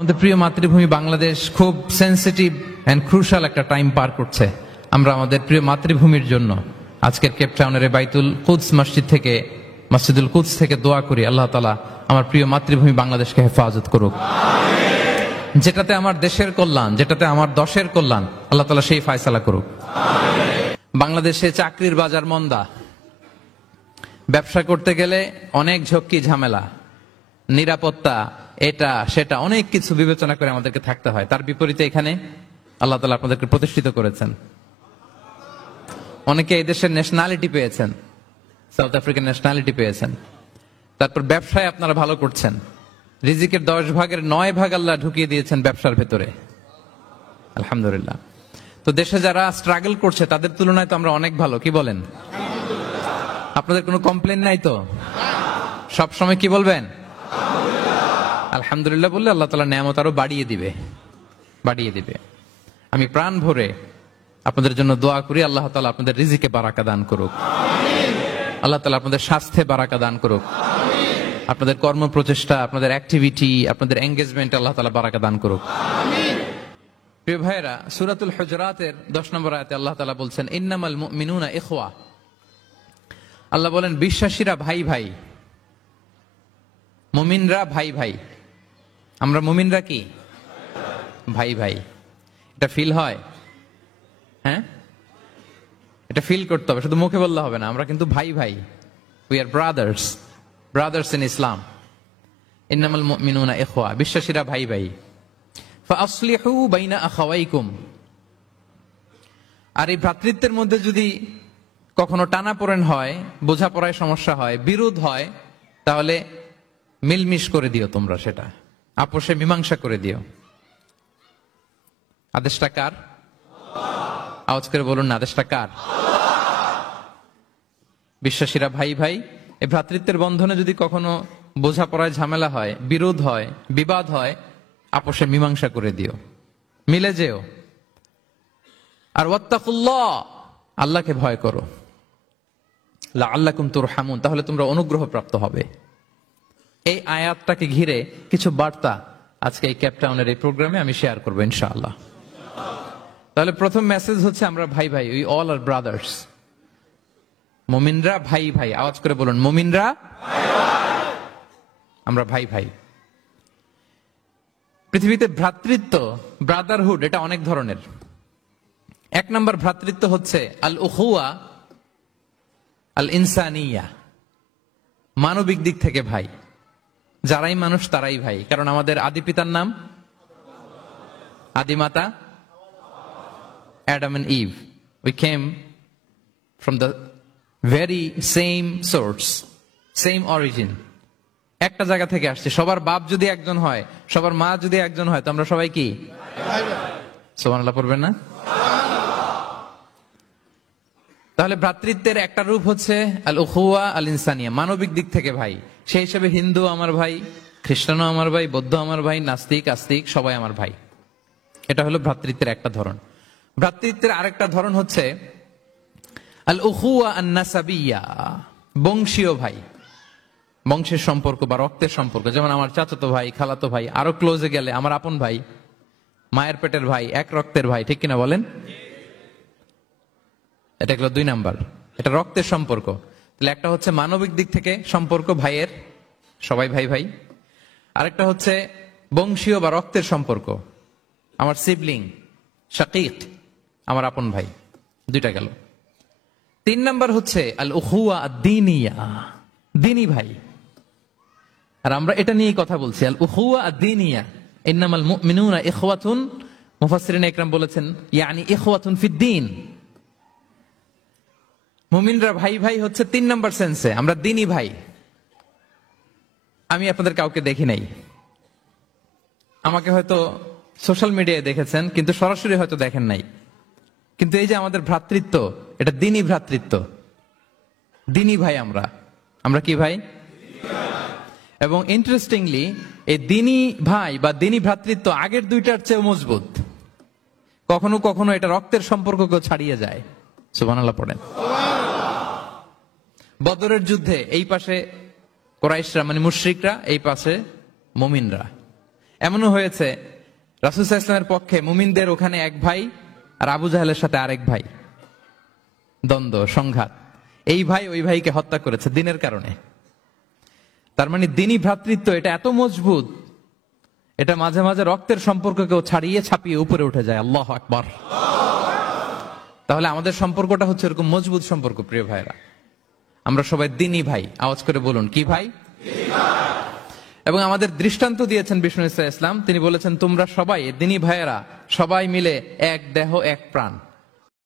আমাদের প্রিয় মাতৃভূমি বাংলাদেশ খুব সেনসিটিভ এন্ড ক্রুশাল একটা টাইম পার করছে। আমরা আমাদের প্রিয় মাতৃভূমির জন্য আজকের কেপ টাউনের বাইতুল কুদস মসজিদ থেকে, মসজিদুল কুদস থেকে দোয়া করি, আল্লাহ তাআলা আমার প্রিয় মাতৃভূমি বাংলাদেশকে হেফাজত করুক। যেটাতে আমার দেশের কল্যাণ, যেটাতে আমার দশের কল্যাণ, আল্লাহ তাআলা সেই ফয়সালা করুক। বাংলাদেশে চাকরির বাজার মন্দা, ব্যবসা করতে গেলে অনেক ঝক্কি ঝামেলা, নিরাপত্তা, এটা সেটা অনেক কিছু বিবেচনা করে আমাদেরকে থাকতে হয়। তার বিপরীতে এখানে আল্লাহ তাআলা আপনাদেরকে প্রতিষ্ঠিত করেছেন। অনেকে এই দেশের ন্যাশনালিটি পেয়েছেন, সাউথ আফ্রিকান ন্যাশনালিটি পেয়েছেন। তারপর ব্যবসায় আপনারা ভালো করছেন, রিজিকের 10 ভাগের 9 ভাগ আল্লাহ ঢুকিয়ে দিয়েছেন ব্যবসার ভেতরে, আলহামদুলিল্লাহ। তো দেশে যারা স্ট্রাগল করছে তাদের তুলনায় তো আমরা অনেক ভালো, কি বলেন? আপনাদের কোনো কমপ্লেন নাই তো? সব সময় কি বলবেন? আলহামদুলিল্লাহ বললে আল্লাহ তাআলা নেয়ামত আরো বাড়িয়ে দিবে। আমি প্রাণ ভরে আপনাদের জন্য দোয়া করি, আল্লাহ তাআলা আপনাদের রিজিকে বারাকা দান করুক, আল্লাহ তাআলা আপনাদের স্বাস্থ্যে বারাকা দান করুক, আপনাদের কর্ম প্রচেষ্টা, আপনাদের অ্যাক্টিভিটি, আপনাদের এঙ্গেজমেন্ট আল্লাহ তাআলা বারাকা দান করুক। প্রিয় ভাইয়েরা, সূরাতুল হুজুরাতের 10 নম্বর আয়াতে আল্লাহ তাআলা বলছেন, ইন্নামাল মুমিনুনা ইখওয়া। আল্লাহ বলেন বিশ্বাসীরা ভাই ভাই, মুমিনরা ভাই ভাই। আমরা মুমিনরা কি ভাই ভাই? এটা ফিল হয়? হ্যাঁ, এটা ফিল করতে হবে, শুধু মুখে বললে হবে না। আমরা কিন্তু ভাই ভাই, উই আর ব্রাদার্স ইন ইসলাম। ইন্নামাল মুমিনুনা ইখওয়া, বিশ্বাসীরা ভাই ভাই। ফাআসলিহু বাইনা আখাওয়াইকুম। আর এই ভ্রাতৃত্বের মধ্যে যদি কখনো টানাপোড়েন হয়, বোঝাপড়ায় সমস্যা হয়, বিরোধ হয়, তাহলে মিলমিশ করে দিও, তোমরা সেটা আপোষে মীমাংসা করে দিও। আদেশটা কার? আওয়াজ করে বলুন না, আদেশটা কার? বিশ্বাসীরা ভাই ভাই। এই ভ্রাতৃত্বের বন্ধনে যদি কখনো বোঝাপড়ায় ঝামেলা হয়, বিরোধ হয়, বিবাদ হয়, আপোষে মীমাংসা করে দিও, মিলে যেও। আর ওয়াত্তাকুল্লাহ, আল্লাহকে ভয় করো, লাআল্লাকুম তুরহামুন, তাহলে তোমরা অনুগ্রহ প্রাপ্ত হবে। এই আয়াতটাকে ঘিরে কিছু বার্তা আজকে এই কেপ টাউনের এই প্রোগ্রামে আমি শেয়ার করবো ইনশাআল্লাহ। তাহলে প্রথম মেসেজ হচ্ছে আমরা ভাই ভাই, উই অল আর ব্রাদার্স। মুমিনরা ভাই ভাই, আওয়াজ করে বলুন, মুমিনরা আমরা ভাই ভাই। পৃথিবীতে ভ্রাতৃত্ব, ব্রাদারহুড, এটা অনেক ধরনের। 1 নম্বর ভ্রাতৃত্ব হচ্ছে আল উখুয়া আল ইনসানিয়া, মানবিক দিক থেকে ভাই। যারাই মানুষ তারাই ভাই, কারণ আমাদের আদি পিতার নাম, আদিমাতা Adam and Eve. We came from the very same source, same origin. একটা জায়গা থেকে আসছে। সবার বাপ যদি একজন হয়, সবার মা যদি একজন হয়, তো আমরা সবাই কি? সুবহানাল্লাহ পড়বেন না? তাহলে ভ্রাতৃত্বের একটা রূপ হচ্ছে আল উখুয়া আল ইনসানিয়া, মানবিক দিক থেকে ভাই। সেই হিসেবে হিন্দু আমার ভাই, খ্রিস্টানও আমার ভাই, বৌদ্ধ আমার ভাই, নাস্তিক আস্তিক সবাই আমার ভাই। এটা হলো ভ্রাতৃত্বের একটা ধরন। ভ্রাতৃত্বের আরেকটা ধরন হচ্ছে আল উখুয়া আন নাসাবিয়া, বংশীয় ভাই, বংশের সম্পর্ক বা রক্তের সম্পর্ক। যেমন আমার চাচাতো ভাই, খালাতো ভাই, আরো ক্লোজে গেলে আমার আপন ভাই, মায়ের পেটের ভাই, এক রক্তের ভাই, ঠিক কিনা বলেন? এটা হলো 2 নাম্বার, এটা রক্তের সম্পর্ক। তাহলে একটা হচ্ছে মানবিক দিক থেকে সম্পর্ক ভাইয়ের, সবাই ভাই ভাই। আরেকটা হচ্ছে বংশীয় বা রক্তের সম্পর্ক, আমার সিবলিং, শাকিক, আমার আপন ভাই। 2টা গেল। 3 নাম্বার হচ্ছে আল উখুয়া আদ-দীনিয়া, দ্বীনি ভাই। আর আমরা এটা নিয়েই কথা বলছি, আল উখুয়া আদ-দীনিয়া। ইন্নামাল মুমিনুনা ইখওয়াতুন, মুফাসসিরিন ইকরাম বলেছেন ইয়ানি ইখওয়াতুন ফিদ-দীন। মুমিনরা ভাই ভাই হচ্ছে 3 নাম্বার সেন্সে, আমরা দ্বীনি ভাই। আমি আপনাদের কাউকে দেখি নাই, আমাকে হয়তো সোশ্যাল মিডিয়ায় দেখেছেন, কিন্তু সরাসরি হয়তো দেখেন নাই। কিন্তু এই যে আমাদের ভ্রাতৃত্ব, এটা দ্বীনি ভ্রাতৃত্ব, দ্বীনি ভাই। আমরা কি ভাই? এবং ইন্টারেস্টিংলি এই দ্বীনি ভাই বা দ্বীনি ভ্রাতৃত্ব আগের 2টার চেয়ে মজবুত। কখনো কখনো এটা রক্তের সম্পর্ককেও ছাড়িয়ে যায়। সুবহানাল্লাহ পড়েন। বদরের যুদ্ধে এই পাশে কুরাইশরা মানে মুশরিকরা, এই পাশে মুমিনরা। এমনও হয়েছে রাসূল সাল্লাল্লাহু আলাইহি ওয়াসাল্লামের পক্ষে মুমিনদের ওখানে এক ভাই আর আবু জাহেলের সাথে আরেক ভাই, দ্বন্দ্ব সংঘাত। এই ভাই ওই ভাইকে হত্যা করেছে দিনের কারণে। তার মানে দিনই ভ্রাতৃত্ব এটা এত মজবুত, এটা মাঝে মাঝে রক্তের সম্পর্ককেও ছাড়িয়ে ছাপিয়ে উপরে উঠে যায়। আল্লাহু আকবার। তাহলে আমাদের সম্পর্কটা হচ্ছে এরকম মজবুত সম্পর্ক। প্রিয় ভাইরা, আমরা সবাই দিনই ভাই। আওয়াজ করে বলুন, কি ভাই? এবং আমাদের দৃষ্টান্ত দিয়েছেন বিষ্ণু ইসা ইসলাম। তিনি বলেছেন তোমরা সবাই দিনই ভাইয়েরা, সবাই মিলে এক দেহ এক প্রাণ।